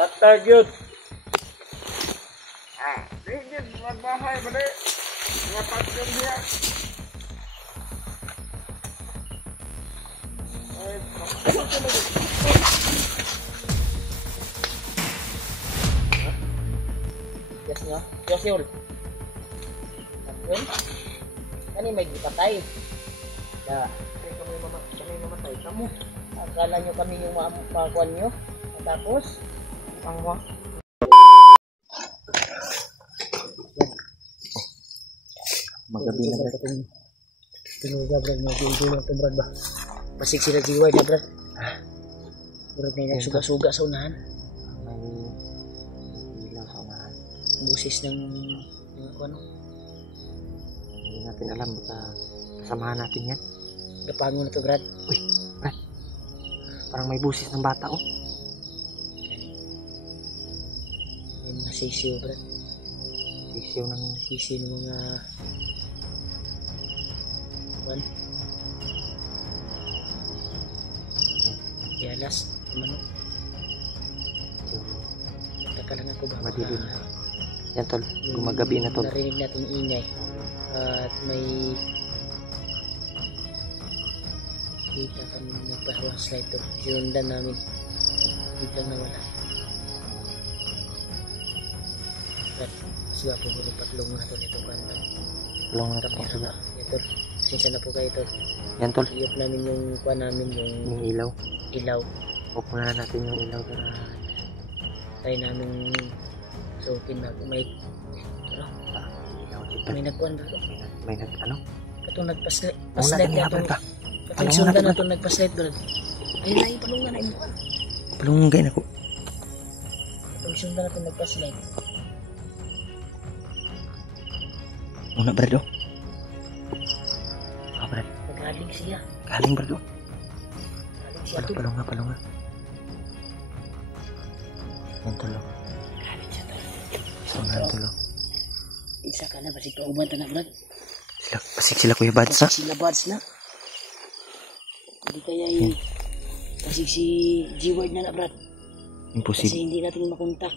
Patag yun. Digit, magbahay ba di? Mga patag niya. Yes nga? Yes yun. Kani may gipatay. Kami mamatay. Kamu. Akala nyo kami yung makakuan nyo. Tapos, pangwa. Magabi na ba? Tinuga brad, mag-iigo lang ito brad ba? Pasig sila jiwa na brad. Brad na yung nagsuga-suga sa unahan. May ilaw sa unahan. Busis ng ano? Hindi natin alam, baka kasamahan natin yan. Gapango na to brad. Uy, brad. Parang may busis ng bata oh. May mga sisiyo brad. Sisiyo ng mga one. Yalas, manok. Taka lang ako ba? Madilim. Yan tol, gumagabi na tol. Narinig natin ingay. At may kita kami nagpahawa slide to. Sinundan namin. Biglang nawala. At siya po po patlong na to nito banda. Long na tapos na. Ito, sinsya na po kayo tol. Yan tol. Iyop namin yung kuha namin yung ilaw. Pupunan na natin yung ilaw para tayo namin sukin na may may nagkuhan ba? May ano? Katong nagpaslide. Paslide na ito. Katong sundan na ito nagpaslide ba? Ay, palungan na imuan. Palungan na ko. Katong sundan na ito nagpaslide. Una brad oh. Brad. Nagaling siya. Galing brad oh. Galing siya to. Palunga. Yan tulog. Galing siya to. Sundan tulog. Isa ka na, basig pa uban na brad. Basig sila Kuya Bads na. Basig sila Bads na. Hindi kaya yung basig si G-Word na brad. Imposible. Kasi hindi natin makontak.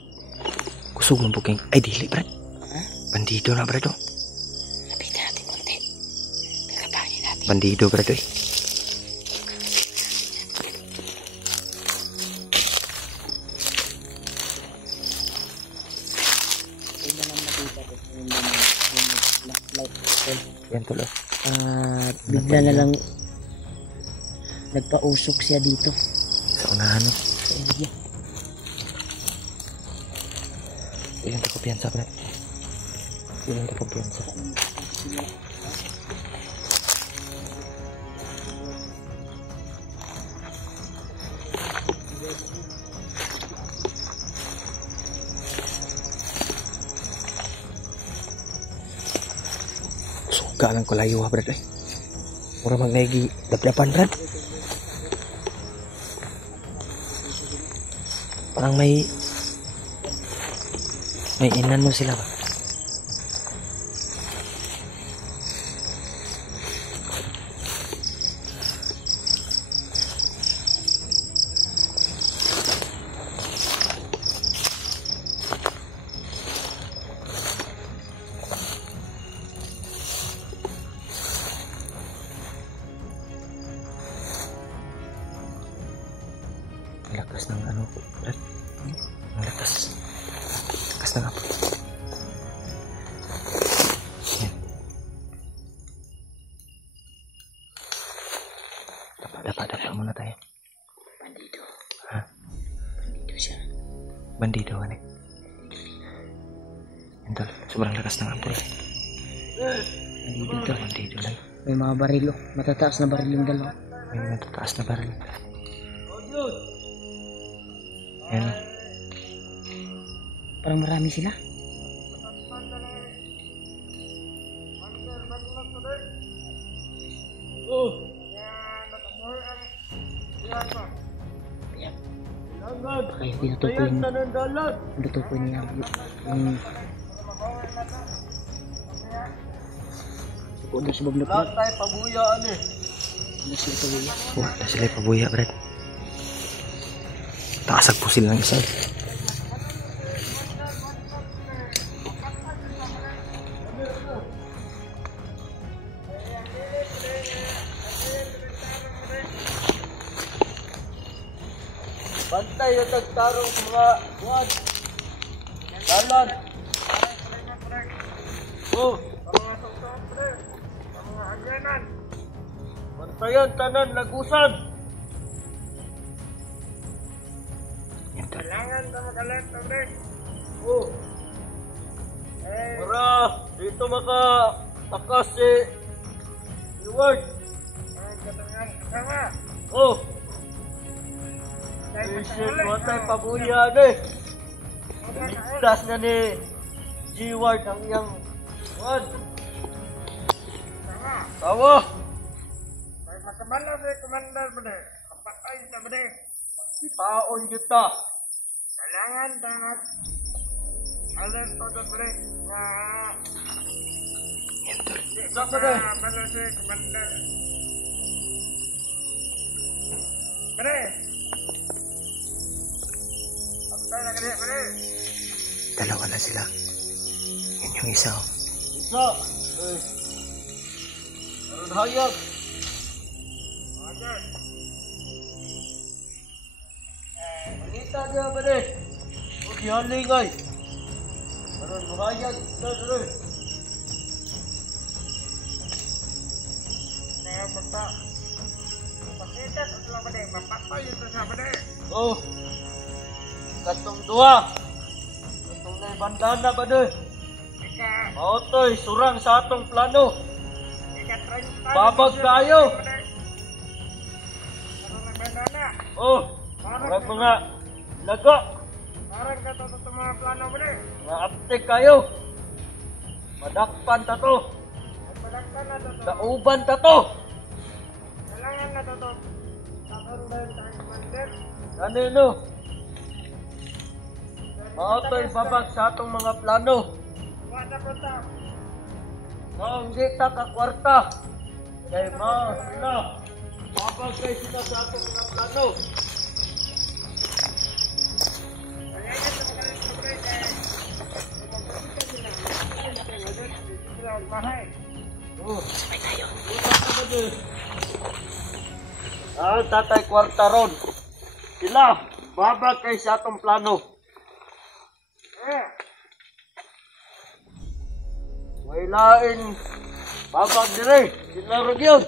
Kusog ng booking. Ay dili brad. Ha? Bandido na brad oh. Lapitan natin konti. Kakapangin natin. Bandido brad eh. Yan tuloy. At bigla na lang nagpausok siya dito sa unahan no? Sa area. Ilan ta kumpiyansa brad? Ilan ta kumpiyansa? Suka lang ko layo ha brad eh. Mura magnaigi daplapan brad. Parang may inan mo sila ba? Lakas ng ano brad? Ang lakas ng apoy. Yan. Dapat muna tayo. Bandido. Ha? Bandido siya. Bandido kan eh. Yan tol, sobrang lakas ng apoy. Bandido to. Bandido lang. May mga barilo. Matataas na baril yung dalawa. May matataas na baril. Yan. Parang marami sila. Kaya tinutukoy niya yung udah sebab lepas tayo pabuyaan eh. Wala sila pabuya brad. Taasag po sila ng isa. tarong mga buwan. Dalan. Oh, mga suksan, pre. Mga agyanan. Bantayan tanan lagusan. Kailangan na magalit, pre. Oh. Para dito takas si Stewart. Oh. Isip mo tayo pabuyan eh. Itas na ni G-Ward ang iyang one. Tawa. Magkamala si Commander ba na? Kapatay sa ba na? Ipaon kita. Kailangan tangat. Alam ko na ba na? Isa ba na? Kapatay si Commander. Pre! Kapatay na kanya, pre! Dalawa na sila. Yan yung isa. Isa! Meron hayag! Manita niya ba rin? Huwag ihalingay! Meron hayag! Kaya basta pakita ito lang ba rin? Mapapay ito sa ba rin? Oh! Katong dua! Katong na bandana ba rin? Otoy, surang sa atong plano! Babag tayo! Oh! Parang mga laga! Parang ka ito mga plano ba rin? Mga aptek kayo! Madakpan ta to! Dauban ta to! Kailangan na to. Tatandaan tayo, Commander. Kanino? Maoto'y babag sa atong mga plano. Wala po ta. Hindi ta kakwarta. Kaya sila. Babag kayo sila sa atong mga plano. Sabay tayo. Ang tatay kwarta ron. Sila, babag kayo sa atong plano. May lain, babag dire. Sila ron yun.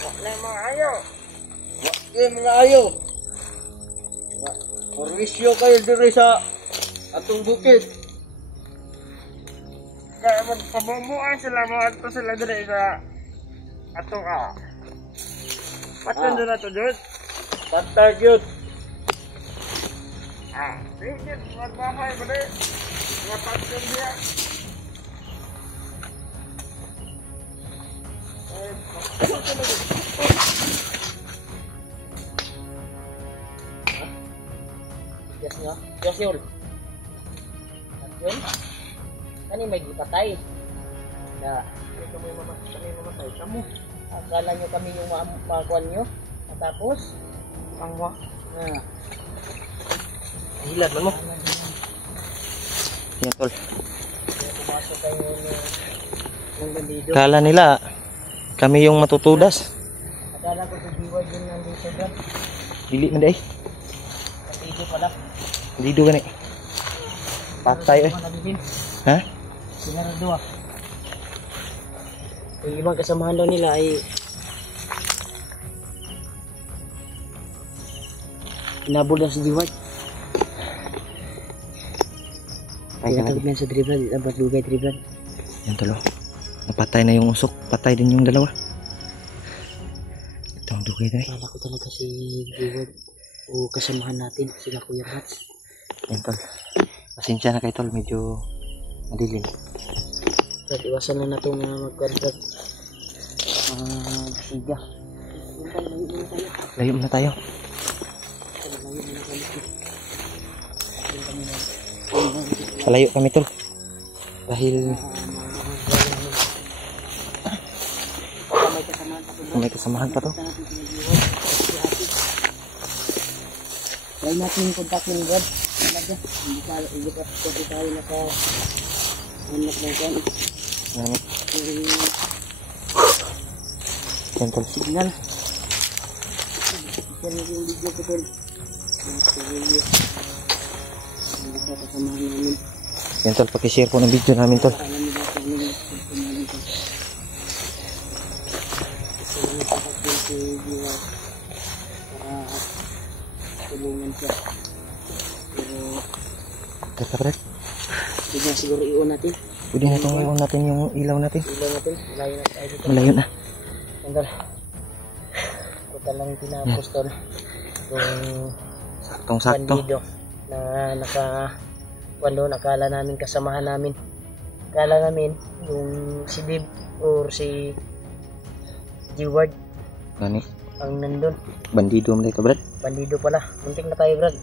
Wala mga ayaw. Wala mga ayaw. Perwisyo kayo dire sa atong bukid. Kaya magpabumuan sila, mga sila dire sa atong patan doon na to, Diyos. Patan, Diyos. Sige, magbahay ba rin? Mga patan niya. Yes nga. Yes yun. Yun? Kani may gipatay. Na, Kami mamatay. Kamu. akala nyo kami yung makuan nyo. Tapos, Angwa. Hilad man mo. Yan tol. kaya pumasok kayo ng bandido. Kala nila kami yung matutudas. Akala ko sa G-Ward yun nandun siya dyan. Dili man day. Bandido pala. Dili gani. Patay eh. Ha? Sinarado ah. Yung ibang kasamahan daw nila ay inabol daw sa G-Ward. Ay, Kaya tagpian sa dribble, dapat lugay dribble. yan tol. Napatay na yung usok. Patay din yung dalawa. Itong dugay na eh. Akala ko talaga si G-Ward o kasamahan natin, sila Kuya Mats. Yan tol. Pasensya na kay tol. Medyo madilim. At iwasan na natin na mag-contact. Siga. Layo na tayo. Palayo kami tol. Dahil may kasamahan pa to. Try natin yung contact ng God. Talaga. Hindi pa tayo naka-hanap ng kwan. Yan tol. Signal. share natin yung video ko tol. Hindi ka kasamahan namin. Yan tol, pakishare po ng video namin tol. Alam mo ba kung ano yung gusto namin tol. Gusto namin kapag si Giwa para tulungan siya. Pero Teka Brad, bigyan siguro iyon natin. pwede na itong iwan natin yung ilaw natin. Ilaw natin. Malayo na tayo dito. Malayo na. Tandal. Kita lang tinapos tol. Yung Saktong-sakto. bandido na nakala namin kasamahan namin. Akala namin yung si Dib or si G-Ward Gani, ang nandun. bandido mo dito Brad. Bandido pala. Muntik na tayo Brad.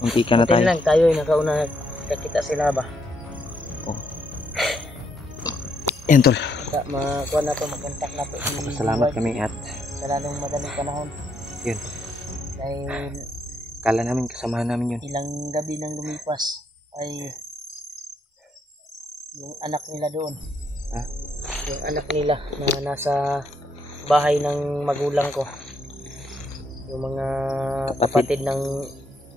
Unti ka na Muntik tayo. lang tayo yung nakauna kakita sila ba. Oh. Yan tol. Makuha na to, makontak na to. Salamat kami at sa lalong madaling panahon. yun. Dahil Kala namin kasamahan namin yun. ilang gabi nang lumipas ay yung anak nila doon. Ha? Yung anak nila na nasa bahay ng magulang ko. Yung mga kapatid ng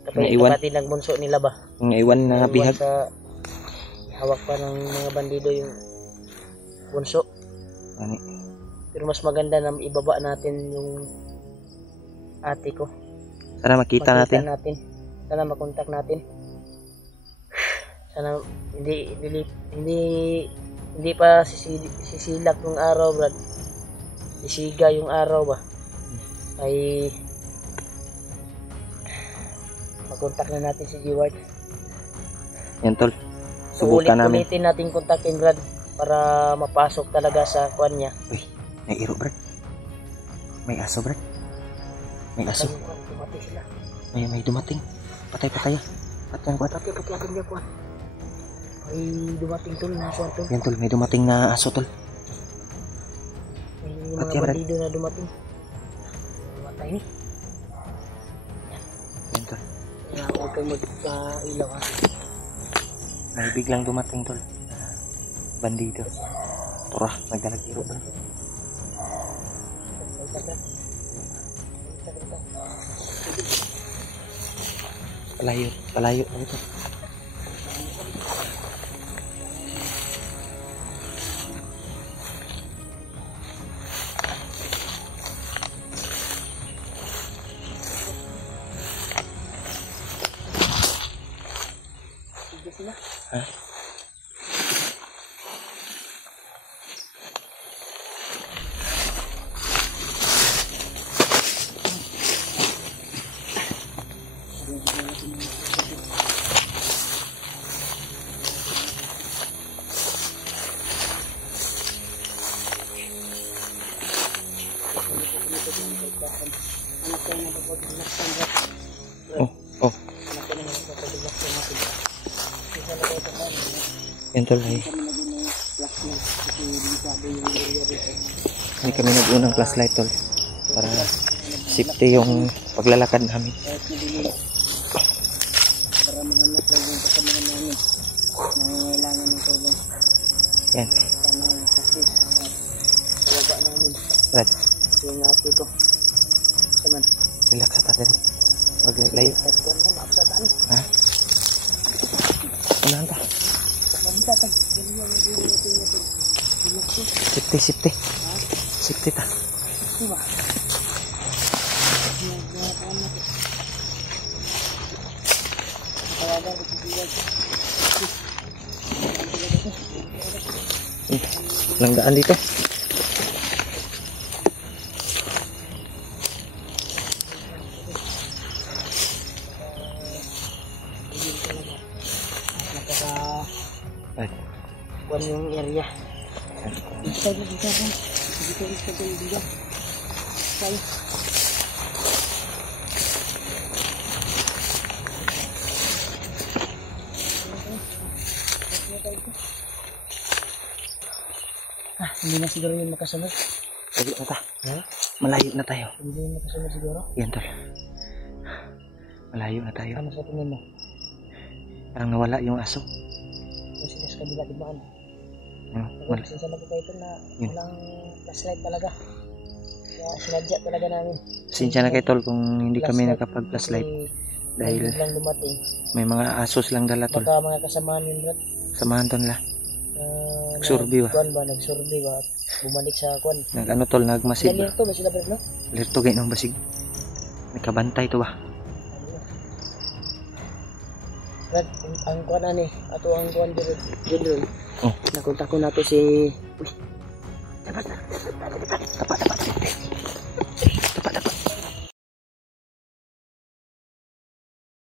Naiwan. kapatid ng bunso nila ba? Yung naiwan na Naiwan bihag. sa hawak pa ng mga bandido yung bunso. Gani. Pero mas maganda na ibaba natin yung ate ko. Sana makita natin. Sana makontak natin. Sana hindi pa sisilak yung araw, Brad. Sisiga yung araw ba? Ay makontak na natin si G-Ward. Yan tol. Subukan namin. Ulitin natin kontakin, Brad, para mapasok talaga sa kwan niya. Uy, may iro Brad. May aso Brad. May aso. Dumating sila. May dumating. Patay-patay. Patay kuat. Pati agad niya kwan. Ay dumating tol na kwan tol. Yan tol, may dumating na aso tol. May Pati, mga Brad. bandido na dumating. Dumatay ni. Yan tol. Kaya huwag kang magpa-ilaw ha. May biglang dumating tol. Bandido. Tura, nagdalag iro Brad. Palayo na ito. Ha? Oh. Yan tol ay. Hindi kami nag-unang flashlight tol. Para safety yung paglalakad namin. Para mahanap lang yung kasamahan namin. Nangangailangan ng tulong. Yan. Sana assist at talaga namin. Brad, Yung ate ko. Saman. relax sa tatin. Huwag layo. Tagpuan mo, maapsatan. Ha? Unahan ta. Mabitatag. Safety. Safety ta. Diba? Langgaan dito. Right. Buwan yung area. Dito tayo. Dito. Tayo. Hindi na siguro yung makasunod. Sabi na ta. Malayo na tayo. Hindi yung makasunod siguro. Yan tol. Malayo na tayo. Ano sa tingin mo? Parang nawala yung aso. Kasi sa kabila dimaan. Wala. Kasi sa lagi kayo na Yun. walang flashlight talaga. Kaya Sinadya talaga namin. Pasensya na kay Tol kung hindi kami nakapag-flashlight dahil lang dumating. may mga asos lang dala Tol. Baka mga kasamahan yun, Brad. Samahan Tol nila. Nagsurvey ba? Nagsurvey ba? Bumalik sa kwan. Nag-ano Tol, nagmasid ba? Ganito ba sila, Brad, no? Lirto gay ng basig. Nakabantay to ba? Brad, ang kwan ani, ato ang kwan dito. Oh. Nakunta ko na to si... Tapat.